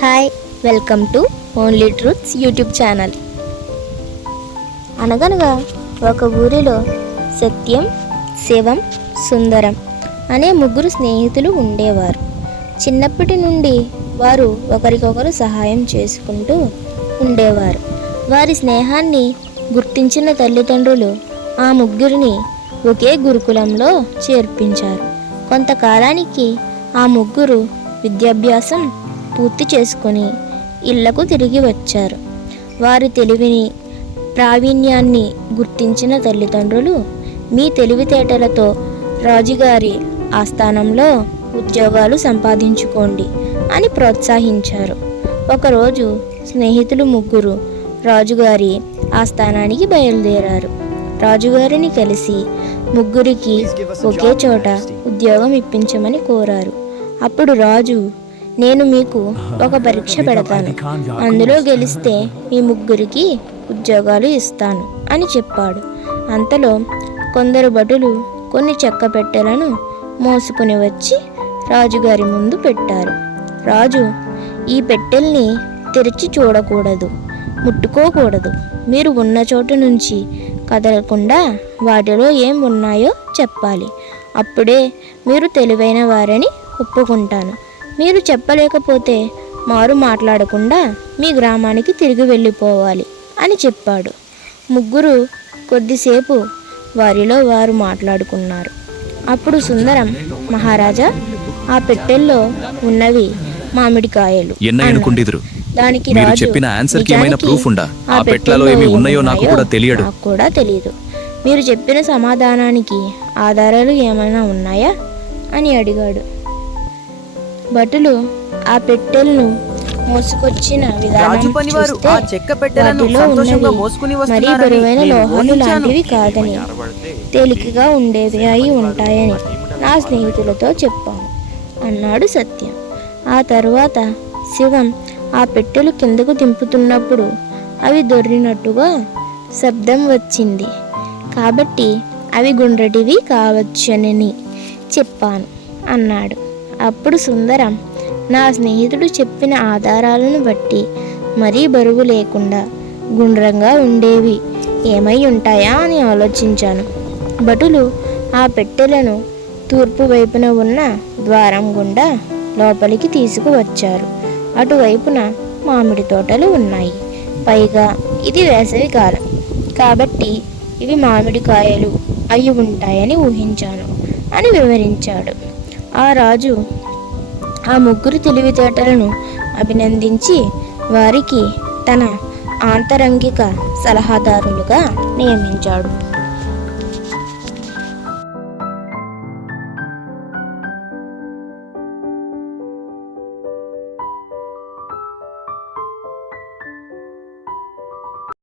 Hi, welcome to only truths YouTube channel. అనగనగా ఒక ఊరిలో సత్యం, శివం, సుందరం అనే ముగ్గురు స్నేహితులు ఉండేవారు. చిన్నప్పటి నుండి వారు ఒకరికొకరు సహాయం చేసుకుంటూ ఉండేవారు. వారి స్నేహాన్ని గుర్తించిన తల్లిదండ్రులు ఆ ముగ్గురిని ఒకే గురుకులంలో చేర్పించారు. కొంతకాలానికి ఆ ముగ్గురు విద్యాభ్యాసం పూర్తి చేసుకొని ఇళ్లకు తిరిగి వచ్చారు. వారి తెలివిని, ప్రావీణ్యాన్ని గుర్తించిన తల్లిదండ్రులు మీ తెలివితేటలతో రాజుగారి ఆస్థానంలో ఉద్యోగాలు సంపాదించుకోండి అని ప్రోత్సహించారు. ఒకరోజు స్నేహితులు ముగ్గురు రాజుగారి ఆస్థానానికి బయలుదేరారు. రాజుగారిని కలిసి ముగ్గురికి ఒకే చోట ఉద్యోగం ఇప్పించమని కోరారు. అప్పుడు రాజు, నేను మీకు ఒక పరీక్ష పెడతాను, అందులో గెలిస్తే మీ ముగ్గురికి ఉద్యోగాలు ఇస్తాను అని చెప్పాడు. అంతలో కొందరు భటులు కొన్ని చెక్క పెట్టెలను మోసుకుని వచ్చి రాజుగారి ముందు పెట్టారు. రాజు, ఈ పెట్టెల్ని తెరిచి చూడకూడదు, ముట్టుకోకూడదు. మీరు ఉన్న చోటు నుంచి కదలకుండా వాటిలో ఏం ఉన్నాయో చెప్పాలి. అప్పుడే మీరు తెలివైన వారని ఒప్పుకుంటాను. మీరు చెప్పలేకపోతే మారు మాట్లాడకుండా మీ గ్రామానికి తిరిగి వెళ్ళిపోవాలి అని చెప్పాడు. ముగ్గురు కొద్దిసేపు వారిలో వారు మాట్లాడుకున్నారు. అప్పుడు సుందరం, మహారాజా, ఆ పెట్టెల్లో ఉన్నవి మామిడికాయలు. దానికి రాజు, ఆ పెట్టెల్లో ఏమి ఉన్నాయో నాకు కూడా తెలియదు. మీరు చెప్పిన సమాధానానికి ఆధారాలు ఏమైనా ఉన్నాయా అని అడిగాడు. భటులు ఆ పెట్టెలను మోసుకొచ్చిన విధానం చూస్తే వాటిలో ఉన్నవి మరీ బరువైన లోహాలు లాంటివి కాదని, తేలికగా ఉండేవి అయి ఉంటాయని నా స్నేహితులతో చెప్పాను అన్నాడు సత్యం. ఆ తరువాత శివం ఆ పెట్టెలు కిందకు దింపుతున్నప్పుడు అవి దొర్లినట్టుగా శబ్దం వచ్చింది కాబట్టి అవి గుండ్రటివి కావచ్చని చెప్పాను అన్నాడు. అప్పుడు సుందరం, నా స్నేహితుడు చెప్పిన ఆధారాలను బట్టి మరీ బరువు లేకుండా గుండ్రంగా ఉండేవి ఏమై ఉంటాయా అని ఆలోచించాను. భటులు ఆ పెట్టెలను తూర్పు వైపున ఉన్న ద్వారం గుండా లోపలికి తీసుకువచ్చారు. అటువైపున మామిడి తోటలు ఉన్నాయి. పైగా ఇది వేసవి కాలం కాబట్టి ఇవి మామిడికాయలు అయి ఉంటాయని ఊహించాను అని వివరించాడు. ఆ రాజు ఆ ముగ్గురు తెలివితేటలను అభినందించి వారికి తన ఆంతరంగిక సలహాదారులుగా నియమించాడు.